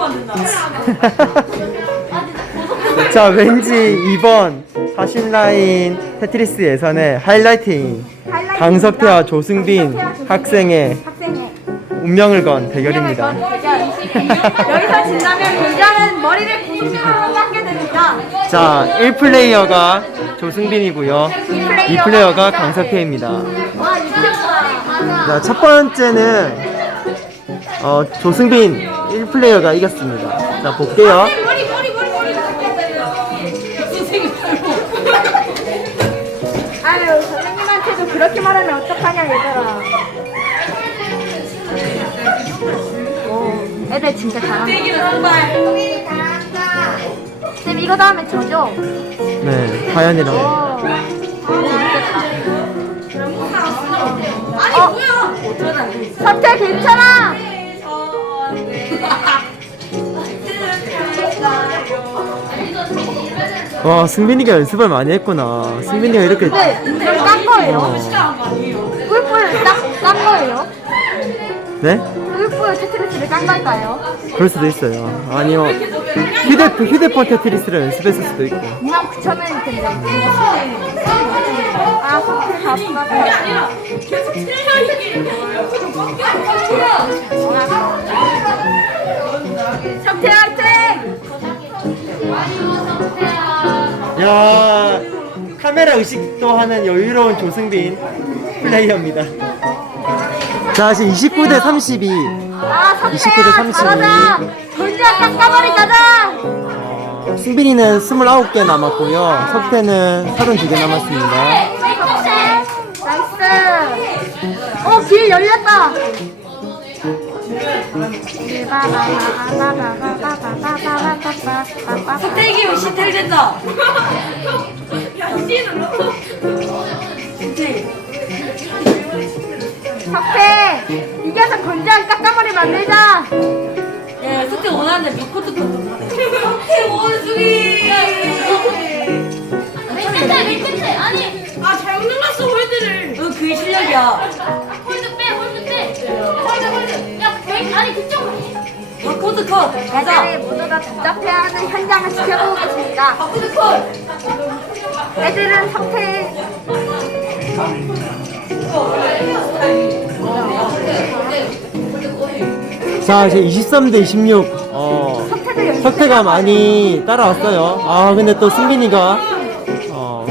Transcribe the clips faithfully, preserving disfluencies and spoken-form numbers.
자, 왠지 이번 사십 라인 테트리스 예선의 하이라이트인 강석태와 조승빈 학생의 학생의 운명을 건 대결입니다. 여기서 진다면 굉장한 머리를 구십으로 깎게 됩니다. 자, 일 플레이어가 조승빈이고요. 이 플레이어가 강석태입니다. 와, 이겼다. 자, 첫 번째는 어, 조승빈 일 플레이어가 이겼습니다. 자, 볼게요. 머리, 머리, 머리, 머리. 아유, 선생님한테도 그렇게 말하면 어떡하냐, 얘들아. 오, 애들 진짜 잘한다. 쌤, 이거 다음에 저죠? 네, 과연이랑. 오, 재밌겠다. 아니, 어? 뭐야? 석태 괜찮아! 와, 승빈이가 연습을 많이 했구나. 승빈이가 이렇게. 네, 이걸 깐 거예요? 꿀꿀 깐, 깐 거예요? 네? 꿀꿀 테트리스를 깐 걸까요? 그럴 수도 있어요. 아니요. 휴대폰, 휴대폰 테트리스를 연습했을 수도 있고. 이만 구천 원일 텐데. 아, 석태 답답해. 석태 화이팅! 야, 카메라 의식도 하는 여유로운 조승빈 플레이어입니다. 자, 지금 이십구 대 삼십이. 아, 석태야 이십구 대 삼십이. 잘하자! 돌자 깎아버리 가자! 어, 승빈이는 스물아홉 개 남았고요. 석태는 서른두 개 남았습니다. 나이스! 어, 길 열렸다! 석태기 시텔 된다. 석태! 이겨서 건장 깎아머리 만들자! 예, 석태 원하는데 미코트 콘. 석태 원숭이. 밑에 밑에 아니 아 잘못 눌렀어 홀드를. 응, 그게 실력이야. 홀드 빼 홀드 빼 홀드 홀드 야 그, 아니 그쪽 아, 코드 컷. 애들이 가자. 모두가 답답해하는 현장을 지켜보겠습니다. 코드 컷. 애들은 석태 자, 이제 이십삼 대 이십육. 어, 석태도 연습 석태가 많이 따라왔어요. 아, 근데 또 승빈이가 어,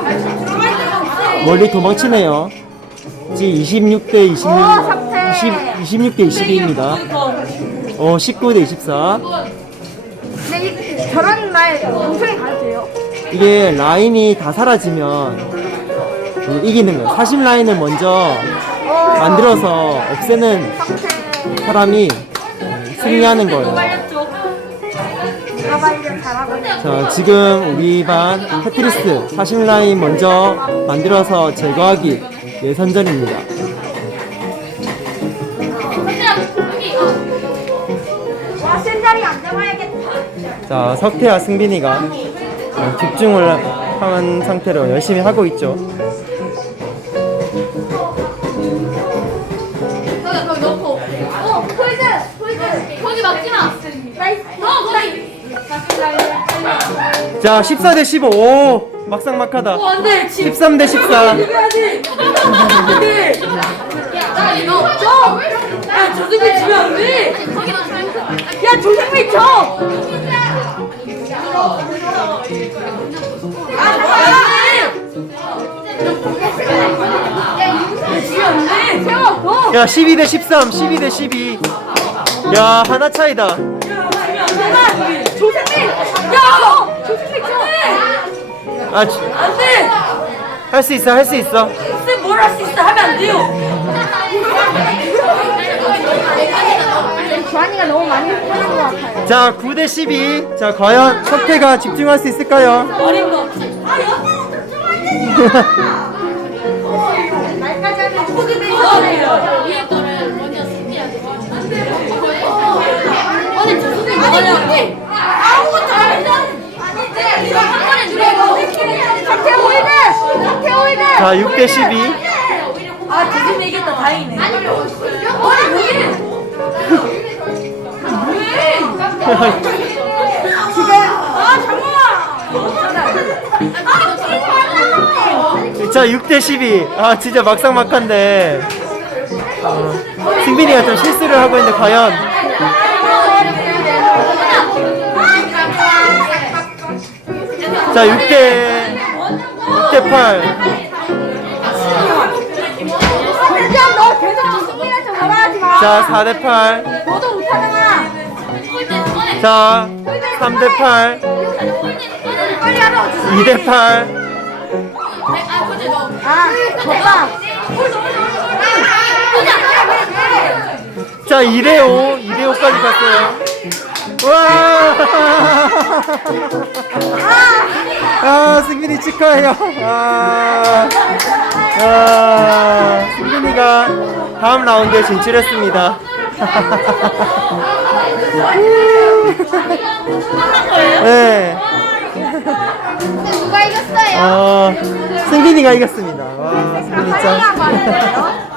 멀리 도망치네요. 지금 이십육 대 이십육, 오, 석태. 이십, 이십육 대 이십이입니다. 어, 십구 대 이십사. 근데 이, 저런 말 영상에 가도 돼요? 이게 라인이 다 사라지면 이기는 거예요. 사십 라인을 먼저 만들어서 없애는 석태 사람이 승리하는 거예요. 누가 이름 잘하고 있는 자, 지금 우리 반 테트리스 사십 라인 먼저 만들어서 제거하기 예선전입니다. 여기 와, 센 자리 앉아봐야겠다. 자, 석태와 승빈이가 어, 집중을 한 상태로 열심히 하고 있죠. 거기 거기 넣고 어, 홀드! 홀드! 거기 막지 마 나이스! 어 거기 자, 십사 대 십오. 오, 막상막하다. 어, 안 돼. 지금 십삼 대 십사. 해야지. 안 돼. 야 이거 저. 야, 조승민 지면 안 돼. 거기 넣지 말고 야, 조승민 저. 아, 안 돼. 지면 안 돼. 세워! 고! 야, 십이 대 십삼, 십이 대 십이. 야, 하나 차이다. 조승민! 야! 조승민 줘! 아, 안 돼. 할 수 있어, 할 수 있어. 쌤, 뭘 할 수 있어? 하면 안 돼요. 주한이가 너무 많이 하는 것 같아요. 자, 구 대 십이. 자, 과연 석태가 집중할 수 있을까요? 어림도 없지. 아, 날까지 하면 코드 위에 거를 먼저 숨겨야 돼 아니 저 선생님 아니 아무것도 안 해. 이거 한 번에 누르고 석태 홀드! 석태 홀드! 자, 육 대 십이. 아, 조승민 이겼다. 다행이네. 아니 왜 왜? 자, 육 대 십이. 아, 진짜 막상막한데. 어, 승빈이가 좀 실수를 하고 있는데, 과연. 자, 육 대, 육 대 팔. 그냥 너 계속 승민한테 뭐라 하지 마. 자, 사 대 팔. 너도 못하잖아. 자, 삼 대 팔. 빨리 하라고 주세요. 이 대 팔. 아, 졌다. 자, 이 대 오. 이 대 오까지 갔어요. 와! 아, 승민이 축하해요. 아, 아, 승민이가 다음 라운드에 진출했습니다. 네. 누가 이겼어요? 어, 승빈이가 이겼습니다. 와, 승빈이 짱. 말이에요.